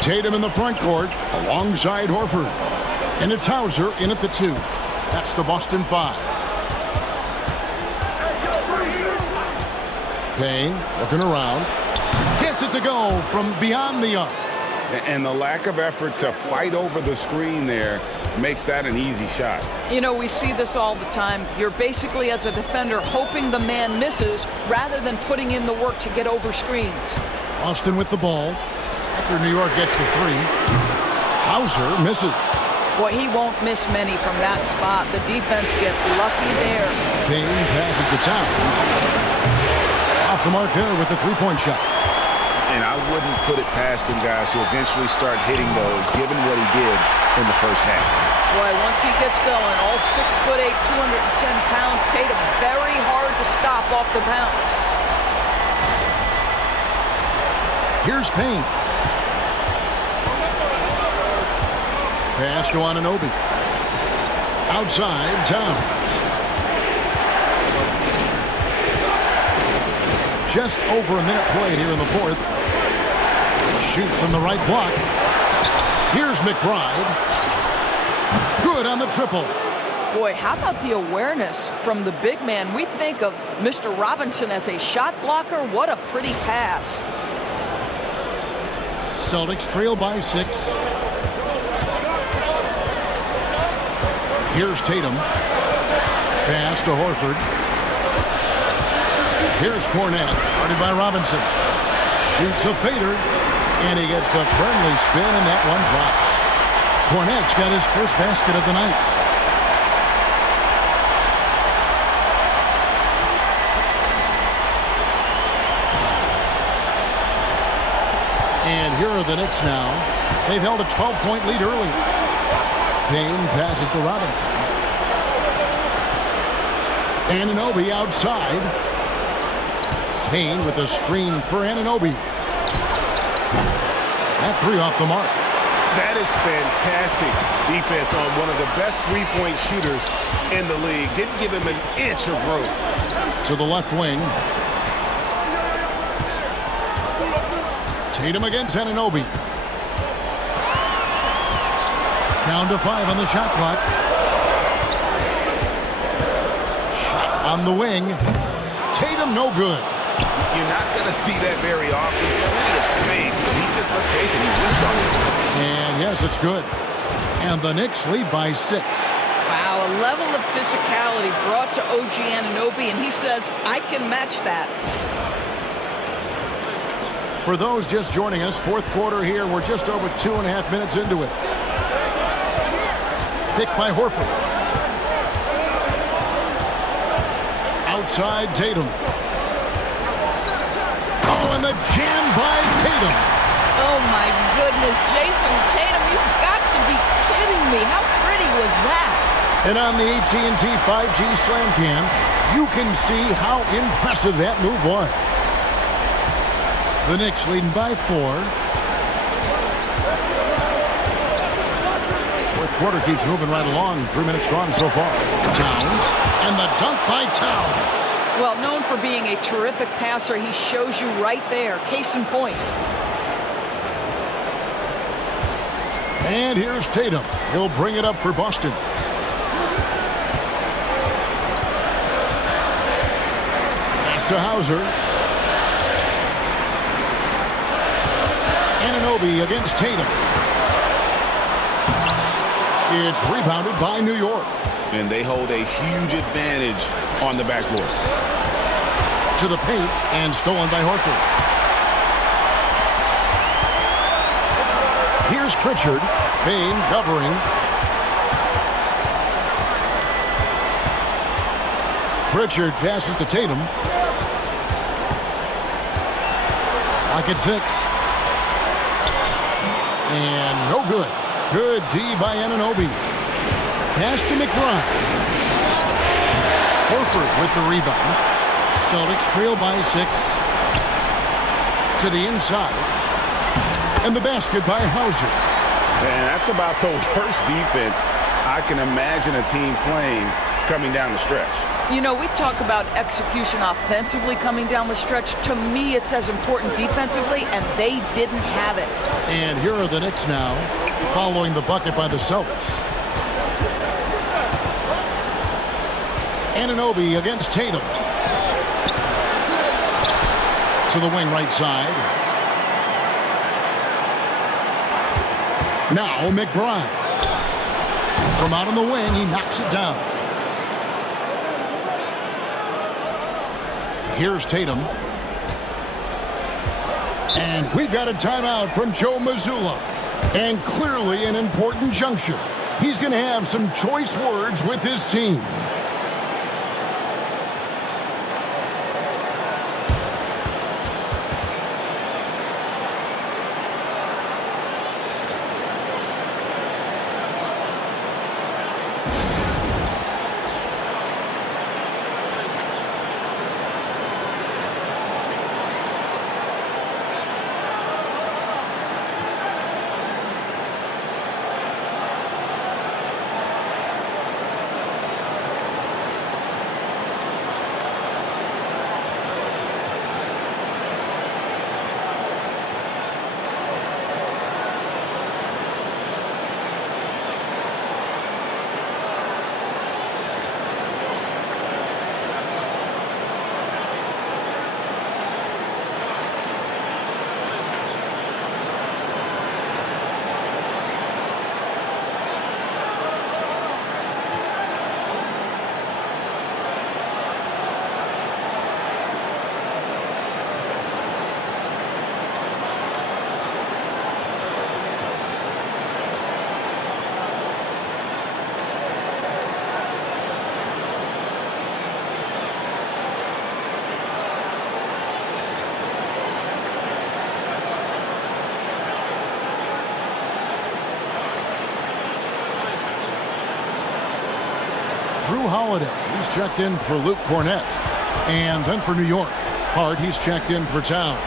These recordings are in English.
Tatum in the front court alongside Horford. And it's Hauser in at the 2. That's the Boston 5. Payne looking around. Gets it to go from beyond the arc. And the lack of effort to fight over the screen there makes that an easy shot. You know, we see this all the time. You're basically, as a defender, hoping the man misses rather than putting in the work to get over screens. Boston with the ball after New York gets the 3. Hauser misses. Boy, he won't miss many from that spot. The defense gets lucky there. Payne passes to Towns. Off the mark there with the 3-point shot. And I wouldn't put it past him, guys, to eventually start hitting those, given what he did in the first half. Boy, once he gets going, all 6'8", 210 pounds, Tatum, very hard to stop off the bounce. Here's Payne. Pass to Anunoby. Outside, Towns. Just over a minute play here in the 4th. Shoots from the right block. Here's McBride. Good on the triple. Boy, how about the awareness from the big man? We think of Mr. Robinson as a shot blocker. What a pretty pass. Celtics trail by 6. Here's Tatum. Pass to Horford. Here's Cornette, guarded by Robinson. Shoots a fader, and he gets the friendly spin, and that one drops. Cornette's got his first basket of the night. And here are the Knicks now. They've held a 12-point lead earlier. Payne passes to Robinson. Anunoby outside. Payne with a screen for Anunoby. That 3 off the mark. That is fantastic defense on one of the best three-point shooters in the league. Didn't give him an inch of room. To the left wing. Tatum against Anunoby. Down to 5 on the shot clock. Shot on the wing. Tatum no good. You're not going to see that very often. Plenty of space, but he just, let's face it, he whiffs on it. And yes, it's good. And the Knicks lead by 6. Wow, a level of physicality brought to OG Anunoby, and he says, I can match that. For those just joining us, 4th quarter here. We're just over 2.5 minutes into it. Picked by Horford. Outside Tatum. Oh, and the jam by Tatum. Oh, my goodness. Jason Tatum, you've got to be kidding me. How pretty was that? And on the AT&T 5G Slam Cam, you can see how impressive that move was. The Knicks leading by 4. 4th quarter keeps moving right along. 3 minutes gone so far. Towns, and the dunk by Towns. Well, known for being a terrific passer, he shows you right there. Case in point. And here's Tatum. He'll bring it up for Boston. Pass to Hauser. Anunoby against Tatum. It's rebounded by New York. And they hold a huge advantage on the backboard. To the paint, and stolen by Horford. Here's Pritchard. Payne covering. Pritchard passes to Tatum. Lock at 6. And no good. Good D by Anunoby. Pass to McBride. Horford with the rebound. Celtics trail by 6. To the inside. And the basket by Hauser. And that's about the worst defense I can imagine a team playing coming down the stretch. You know, we talk about execution offensively coming down the stretch. To me, it's as important defensively, and they didn't have it. And here are the Knicks now, following the bucket by the Celtics. Anunoby against Tatum. To the wing right side. Now McBride. From out on the wing, he knocks it down. Here's Tatum. And we've got a timeout from Joe Mazzulla. And clearly an important juncture. He's going to have some choice words with his team. Drew Holiday, he's checked in for Luke Cornett. And then for New York, Hart, he's checked in for Towns.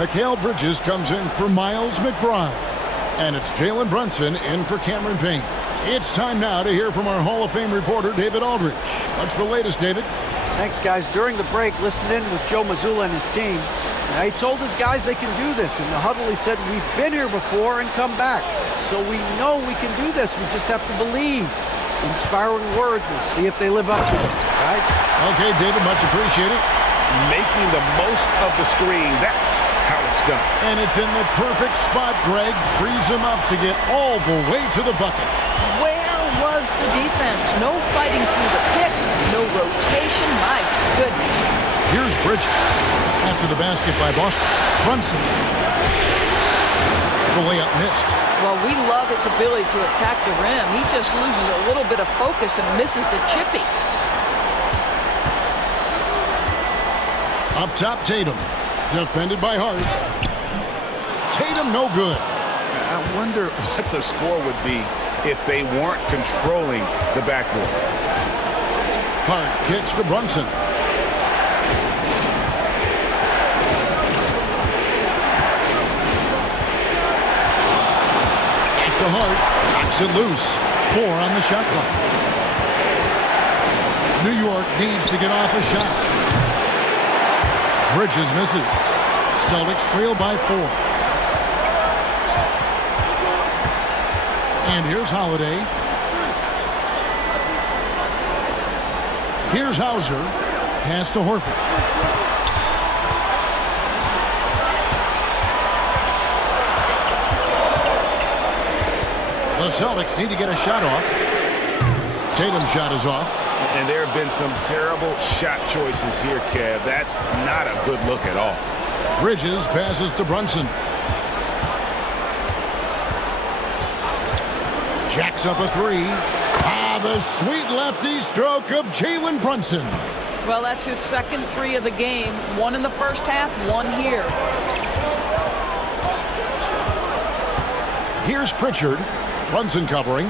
Mikal Bridges comes in for Miles McBride. And it's Jalen Brunson in for Cameron Payne. It's time now to hear from our Hall of Fame reporter, David Aldridge. What's the latest, David? Thanks, guys. During the break, listened in with Joe Mazzulla and his team. He told his guys they can do this. In the huddle, he said, we've been here before and come back. So we know we can do this. We just have to believe. Inspiring words. We'll see if they live up to them, guys. Okay, David, much appreciated. Making the most of the screen. That's how it's done. And it's in the perfect spot. Greg frees him up to get all the way to the bucket. Where was the defense? No fighting through the pick. No rotation. My goodness. Here's Bridges. After the basket by Boston. Brunson. The layup missed. Well, we love his ability to attack the rim. He just loses a little bit of focus and misses the chippy. Up top, Tatum. Defended by Hart. Tatum no good. I wonder what the score would be if they weren't controlling the backboard. Hart kicks to Brunson. To Hart, knocks it loose. 4 on the shot clock. New York needs to get off a shot. Bridges misses. Celtics trail by 4. And here's Holiday. Here's Hauser. Pass to Horford. The Celtics need to get a shot off. Tatum's shot is off. And there have been some terrible shot choices here, Kev. That's not a good look at all. Bridges passes to Brunson. Jacks up a 3. The sweet lefty stroke of Jalen Brunson. Well, that's his second 3 of the game. 1 in the first half, 1 here. Here's Pritchard. Brunson covering.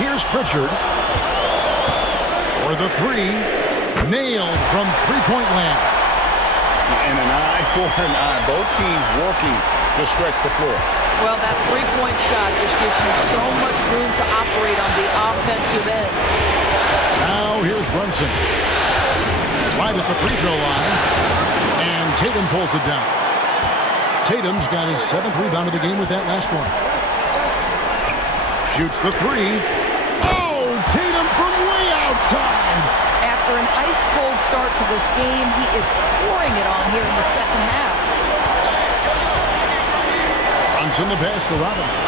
Here's Pritchard. For the 3. Nailed from three-point land. And an eye for an eye. Both teams working to stretch the floor. Well, that three-point shot just gives you so much room to operate on the offensive end. Now here's Brunson. Right at the free throw line. And Tatum pulls it down. Tatum's got his 7th rebound of the game with that last one. Shoots the three. Oh, Tatum from way outside. After an ice-cold start to this game, he is pouring it on here in the second half. Brunson the pass to Robinson.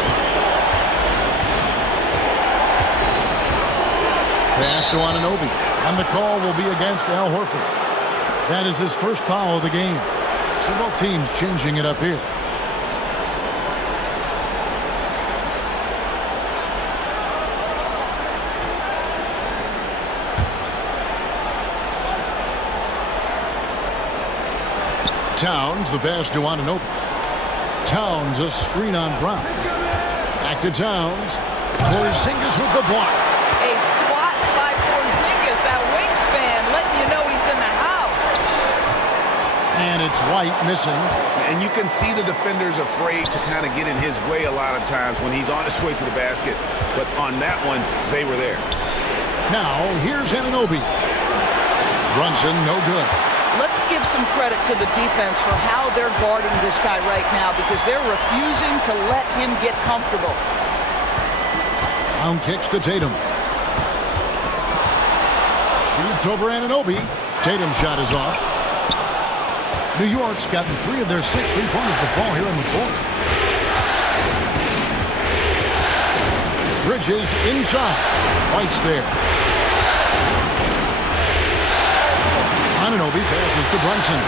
Pass to Anunoby. And the call will be against Al Horford. That is his first foul of the game. So both teams changing it up here. Towns, the pass to Anunoby. Towns, a screen on Brown. Back to Towns. Porzingis with the block. A swat by Porzingis, that wingspan, letting you know he's in the house. And it's White missing. And you can see the defenders afraid to kind of get in his way a lot of times when he's on his way to the basket. But on that one, they were there. Now, here's Anunoby. Brunson, no good. Let's give some credit to the defense for how they're guarding this guy right now because they're refusing to let him get comfortable. Brown kicks to Tatum. Shoots over Anunoby. Tatum's shot is off. New York's gotten 3 of their 6 3-pointers to fall here in the 4th. Bridges inside. White's there. Anunoby passes to Brunson.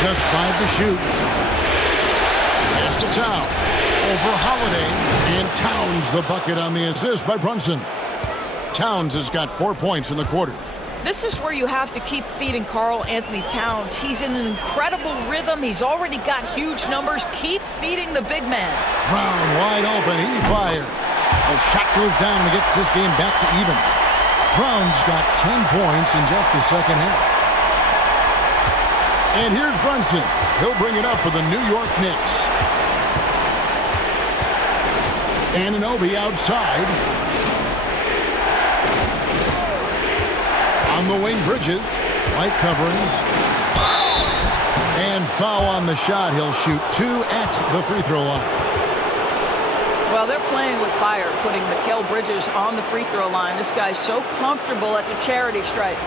Just 5 to shoot. Pass to Towns. Over Holiday. And Towns the bucket on the assist by Brunson. Towns has got 4 points in the quarter. This is where you have to keep feeding Karl Anthony Towns. He's in an incredible rhythm. He's already got huge numbers. Keep feeding the big man. Brown wide open. He fires. The shot goes down and gets this game back to even. Brown's got 10 points in just the second half. And here's Brunson. He'll bring it up for the New York Knicks. Anunoby outside. On the wing, Bridges. White covering. And foul on the shot. He'll shoot 2 at the free throw line. Well, they're playing with fire, putting Mikal Bridges on the free throw line. This guy's so comfortable at the charity stripe.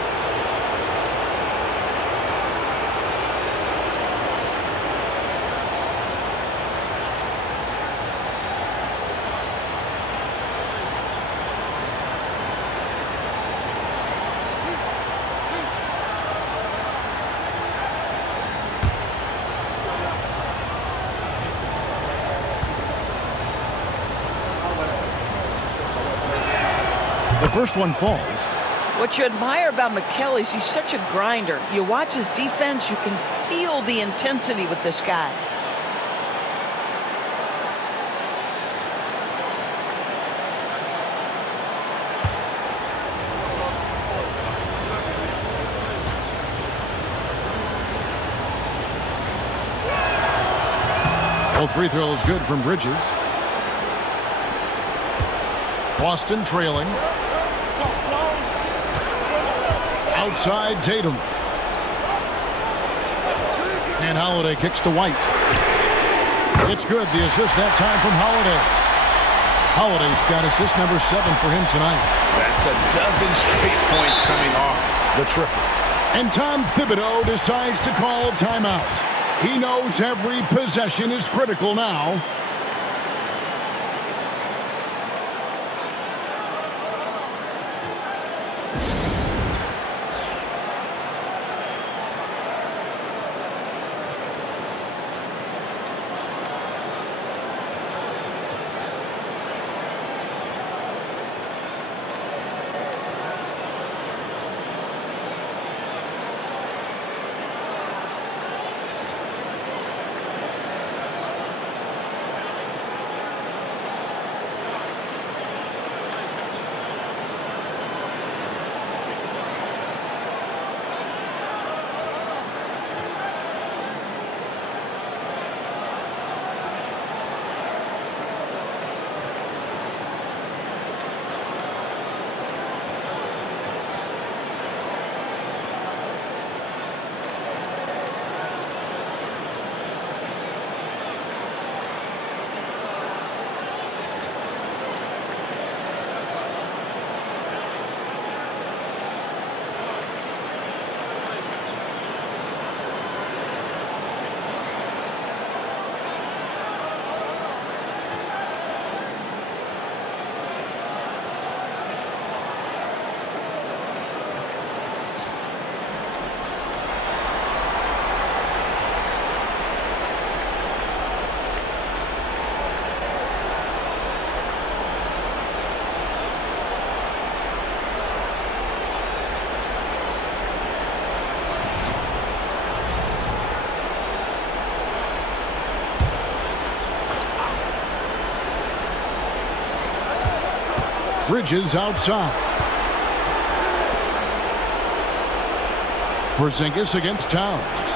The first one falls. What you admire about Mikal is he's such a grinder. You watch his defense, you can feel the intensity with this guy. Both free throws good from Bridges. Boston trailing. Outside Tatum. And Holiday kicks to White. It's good. The assist that time from Holiday. Holiday's got assist number 7 for him tonight. That's a dozen straight points coming off the triple. And Tom Thibodeau decides to call timeout. He knows every possession is critical now. Bridges outside. Porzingis against Towns.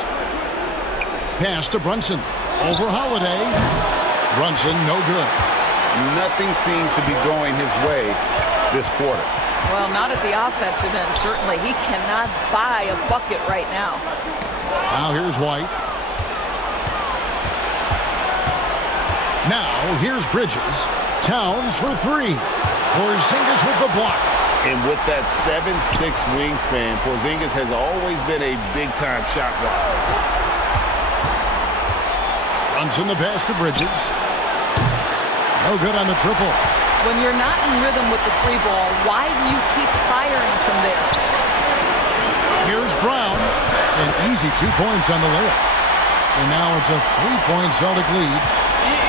Pass to Brunson. Over Holiday. Brunson, no good. Nothing seems to be going his way this quarter. Well, not at the offensive end, certainly. He cannot buy a bucket right now. Now here's White. Now here's Bridges. Towns for three. Porzingis with the block. And with that 7'6" wingspan, Porzingis has always been a big-time shot blocker. Runs in the pass to Bridges. No good on the triple. When you're not in rhythm with the three ball, why do you keep firing from there? Here's Brown. An easy 2 points on the layup. And now it's a 3-point Celtic lead.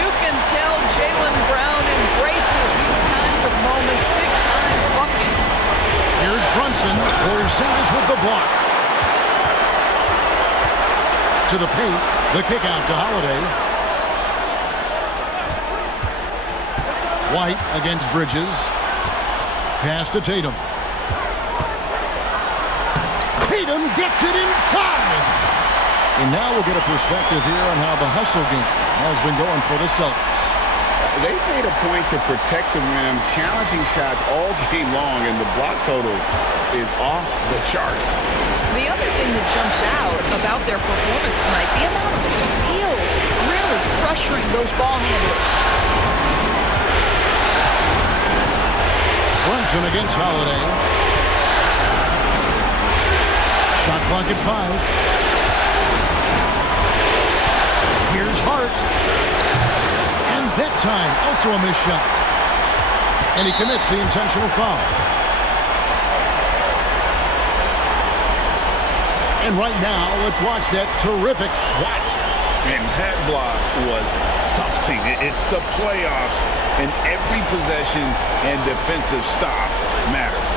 You can tell Jaylen Brown embraces these kinds of moments. Big-time bucket. Here's Brunson. Porzingis with the block. To the paint. The kick out to Holiday. White against Bridges. Pass to Tatum. Tatum gets it inside. And now we'll get a perspective here on how the hustle game has been going for the Celtics. They've made a point to protect the rim, challenging shots all game long, and the block total is off the charts. The other thing that jumps out about their performance tonight, the amount of steals really pressuring those ball handlers. Brunson against Holiday. Shot clock at 5. Here's Hart. And that time, also a missed shot. And he commits the intentional foul. And right now, let's watch that terrific swat. And that block was something. It's the playoffs, and every possession and defensive stop matters.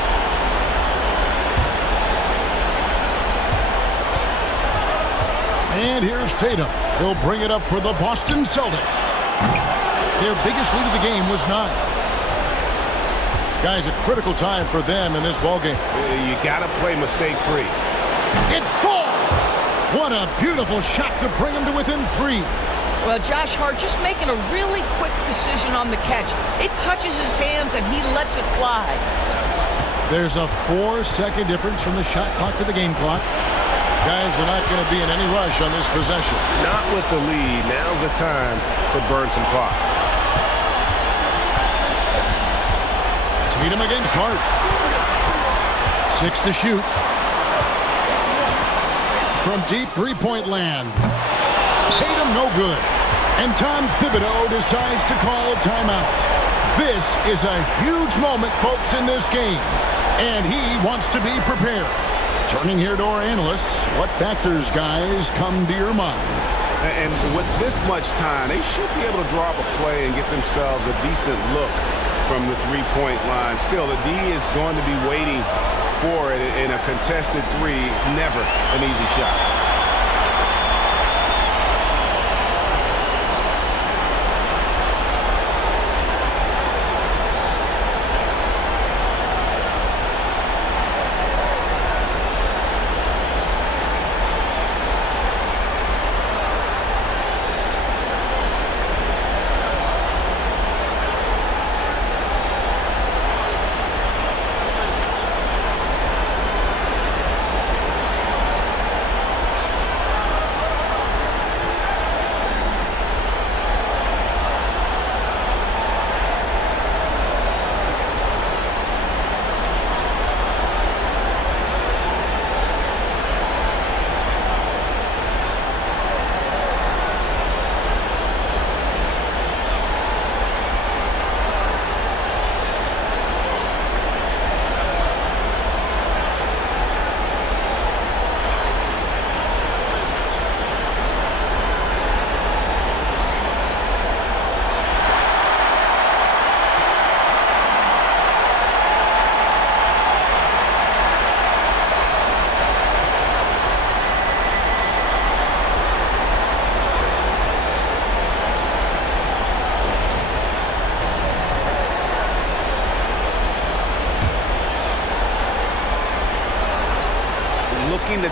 And here's Tatum. He'll bring it up for the Boston Celtics. Their biggest lead of the game was 9. Guys, a critical time for them in this ballgame. You got to play mistake-free. It falls! What a beautiful shot to bring him to within 3. Well, Josh Hart just making a really quick decision on the catch. It touches his hands and he lets it fly. There's a 4-second difference from the shot clock to the game clock. Guys, they're not going to be in any rush on this possession. Not with the lead. Now's the time to burn some clock. Tatum against Hart. 6 to shoot. From deep three-point land. Tatum no good. And Tom Thibodeau decides to call a timeout. This is a huge moment, folks, in this game. And he wants to be prepared. Turning here to our analysts, what factors, guys, come to your mind? And with this much time, they should be able to draw up a play and get themselves a decent look from the three-point line. Still, the D is going to be waiting for it in a contested three. Never an easy shot.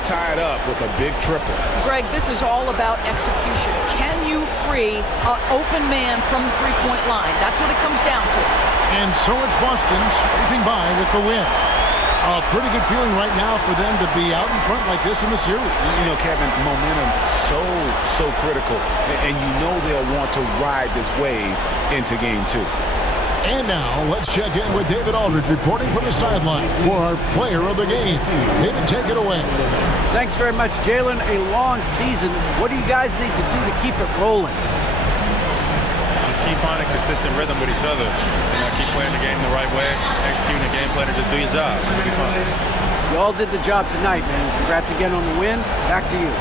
tie it up with a big triple. Greg, this is all about execution. Can you free an open man from the three-point line? That's what it comes down to. And so it's Boston sweeping by with the win. A pretty good feeling right now for them to be out in front like this in the series. You know, Kevin, momentum so critical. And you know they'll want to ride this wave into game 2. And now let's check in with David Aldridge reporting from the sideline for our player of the game. David, take it away. Thanks very much, Jalen. A long season. What do you guys need to do to keep it rolling? Just keep finding consistent rhythm with each other. You know, keep playing the game the right way, executing the game plan, and just do your job. It'll be fun. You all did the job tonight, man. Congrats again on the win. Back to you.